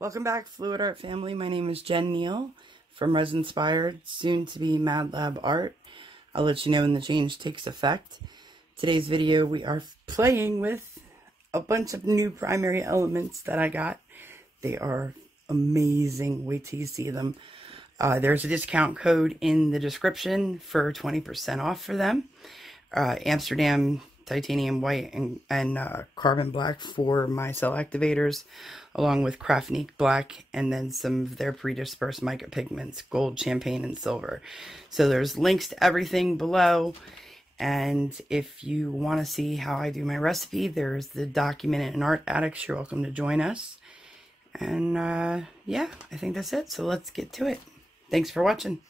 Welcome back, Fluid Art family. My name is Jen Neal from Resin Inspired, soon to be Mad Lab Art. I'll let you know when the change takes effect. Today's video, we are playing with a bunch of new primary elements that I got. They are amazing. Wait till you see them. There's a discount code in the description for 20% off for them. Amsterdam titanium white and carbon black for my cell activators, along with CRAFTNIQUE black, and then some of their pre-dispersed mica pigments, gold, champagne, and silver. So there's links to everything below, and if you want to see how I do my recipe, there's the document in Art Addicts. You're welcome to join us. And yeah, I think that's it. So let's get to it. Thanks for watching.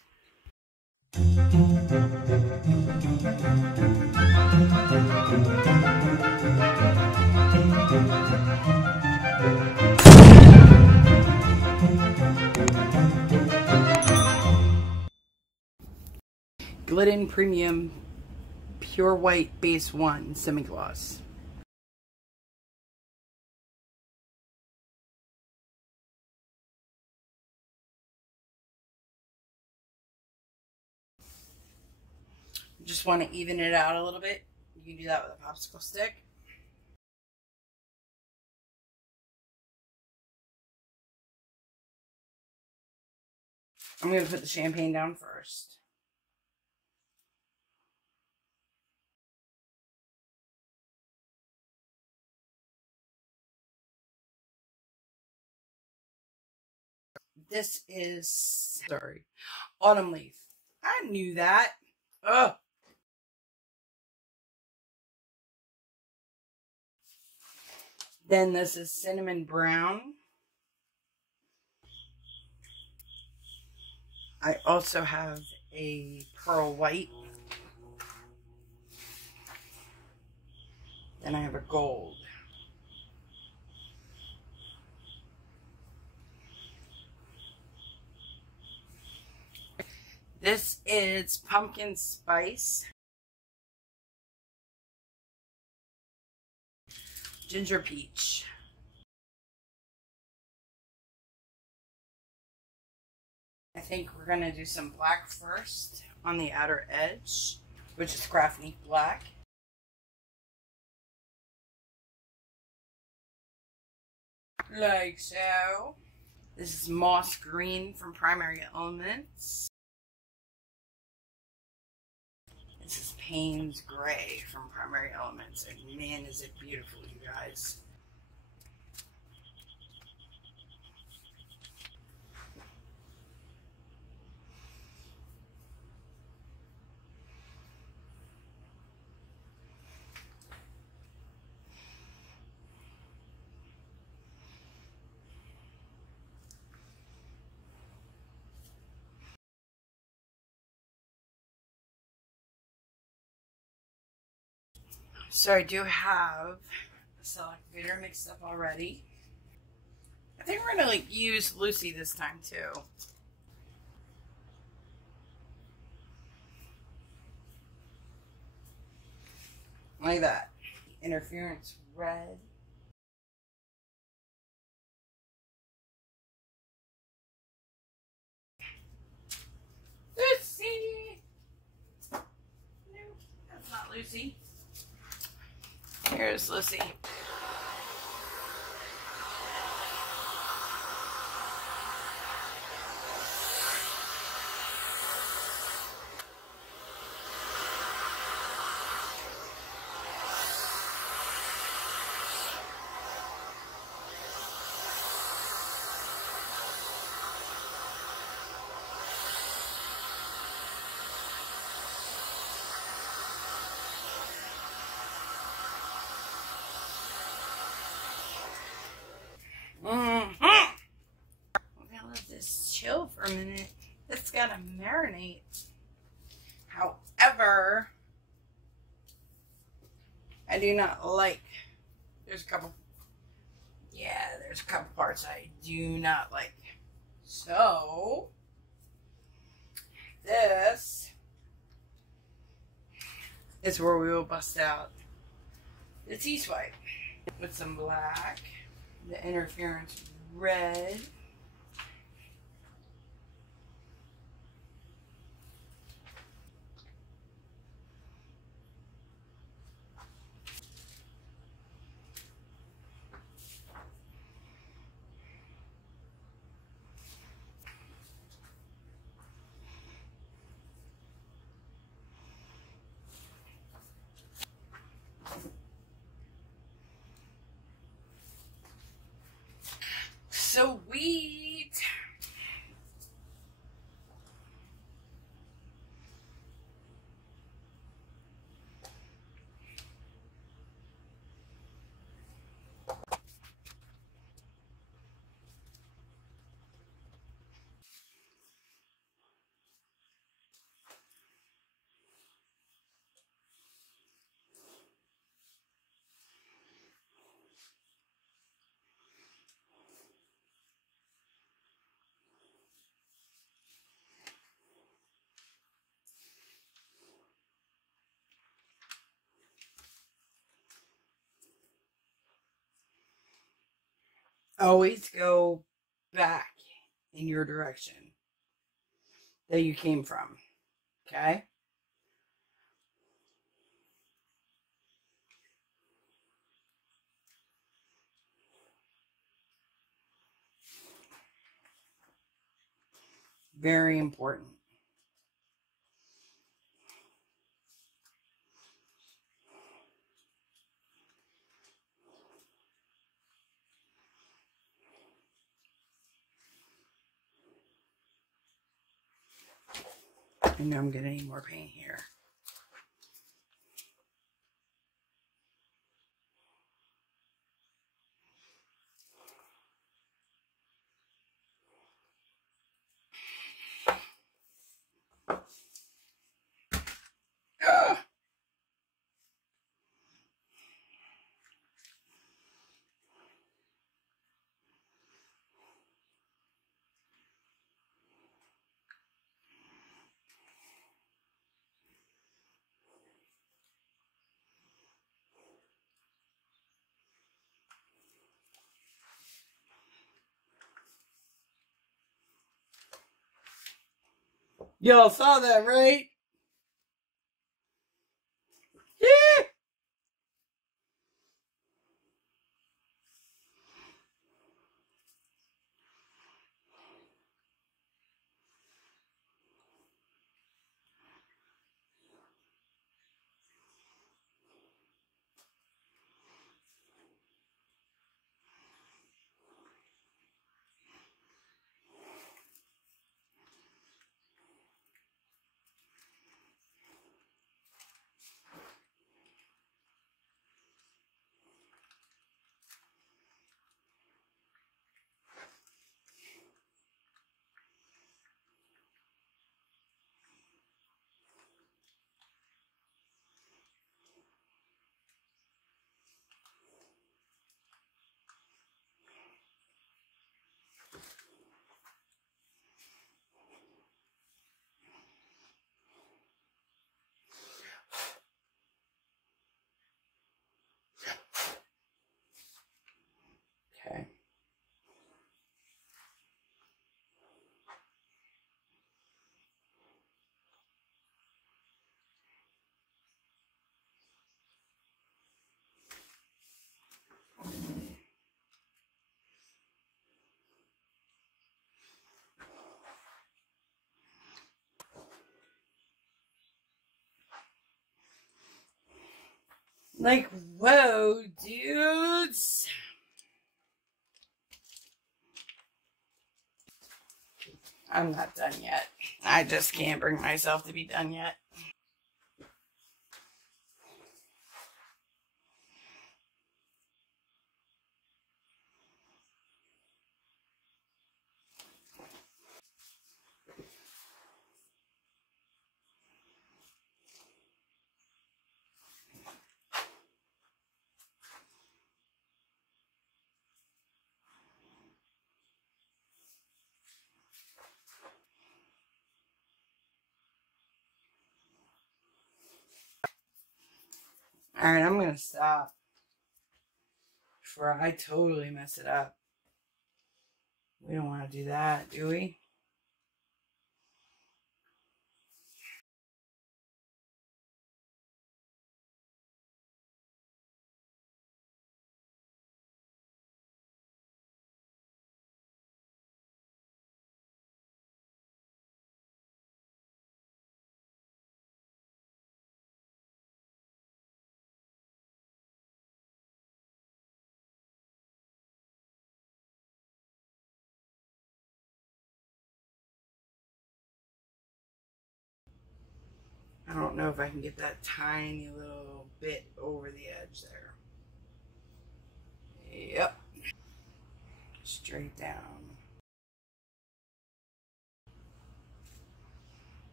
Glidden Premium Pure White Base 1 Semi-Gloss. Just want to even it out a little bit. You can do that with a popsicle stick. I'm going to put the champagne down first. This is, sorry, Autumn Leaf. I knew that. Ugh. Then this is Cinnamon Brown. I also have a Pearl White. Then I have a Gold. This is Pumpkin Spice. Ginger Peach. I think we're going to do some black first on the outer edge, which is CRAFTNIQUE black. Like so. This is Moss Green from Primary Elements. This is Paynes Gray from Primary Elements, and man, is it beautiful, you guys. So I do have the cell activator mixed up already. I think we're gonna use Lucy this time too. Like that. Interference red. Lucy! No, that's not Lucy. Here's Lucy. Chill for a minute. It's gotta marinate. However, I do not like, there's a couple parts I do not like. So this is where we will bust out the T-swipe with some black, the interference red. Sweet. Always go back in your direction that you came from, okay? Very important. I know I'm gonna need more paint here. Ugh. Y'all saw that, right? Yeah. Okay. Like, whoa, dudes. I'm not done yet. I just can't bring myself to be done yet. Alright, I'm gonna stop before I totally mess it up. We don't want to do that, do we? I don't know if I can get that tiny little bit over the edge there. Yep. Straight down.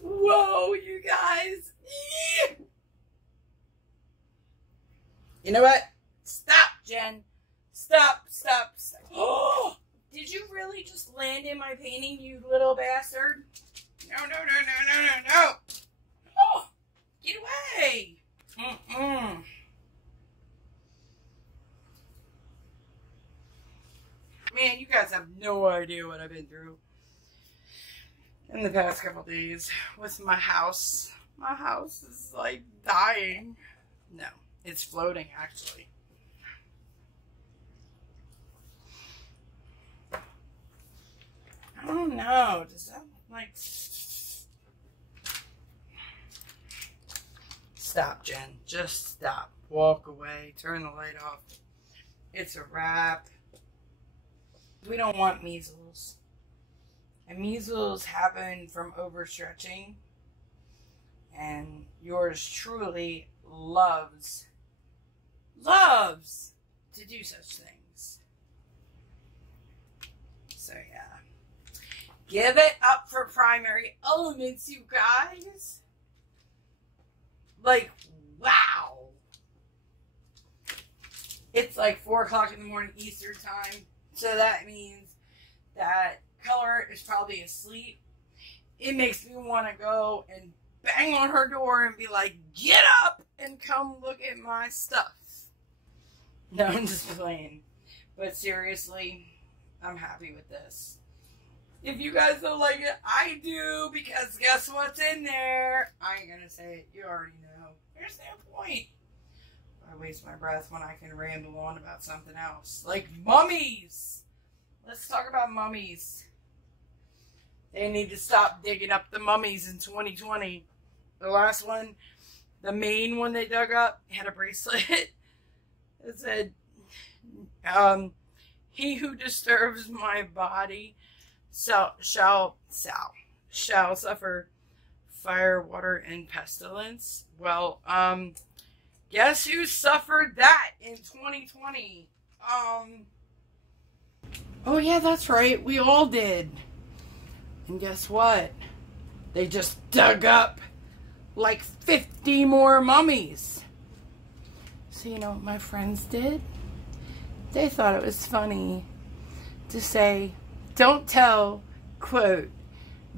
Whoa, you guys. You know what? Stop, Jen. Stop, stop, stop. Oh, did you really just land in my painting, you little bastard? No, no, no, no, no, no, no. Oh, get away. Man, you guys have no idea what I've been through in the past couple days with my house. My house is like dying. No, it's floating actually. I don't know. Does that like... Stop, Jen. Just stop. Walk away. Turn the light off. It's a wrap. We don't want measles. And measles happen from overstretching. And yours truly loves to do such things. So yeah. Give it up for primary elements, you guys. Like, wow. It's like 4 o'clock in the morning Eastern time. So that means that Colorant is probably asleep. It makes me want to go and bang on her door and be like, get up and come look at my stuff. No, I'm just playing. But seriously, I'm happy with this. If you guys don't like it, I do, because guess what's in there? I ain't gonna say it. You already know. There's no point. I waste my breath when I can ramble on about something else. Like mummies. Let's talk about mummies. They need to stop digging up the mummies in 2020. The last one, the main one they dug up, had a bracelet. It said, he who disturbs my body shall suffer fire, water, and pestilence. Well, guess who suffered that in 2020? Oh yeah, that's right. We all did. And guess what? They just dug up like 50 more mummies. So you know what my friends did? They thought it was funny to say, don't tell, quote,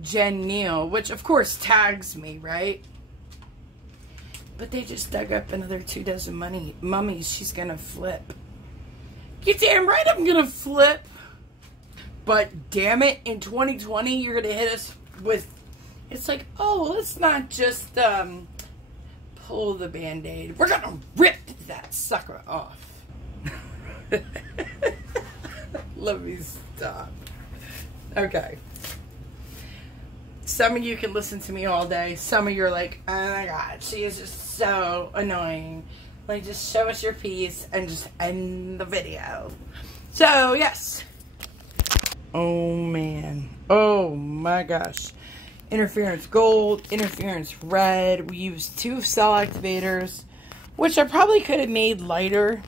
Jenn Neal, which of course tags me, right? But they just dug up another 24 mummies. She's gonna flip. You damn right I'm gonna flip. But damn it, in 2020 you're gonna hit us with, it's like, oh, let's not just pull the band-aid. We're gonna rip that sucker off. Let me stop. Okay. Some of you can listen to me all day. Some of you are like, oh my god, she is just so annoying. Like, just show us your piece and just end the video. So, yes. Oh, man. Oh, my gosh. Interference gold, interference red. We used 2 cell activators, which I probably could have made lighter.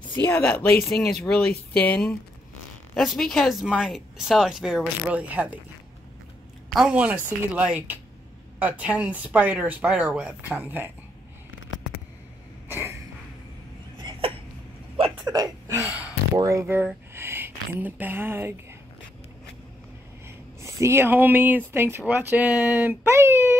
See how that lacing is really thin? That's because my cell activator was really heavy. I want to see like a 10 spider web kind of thing. What did I pour over in the bag? See ya, homies. Thanks for watching. Bye.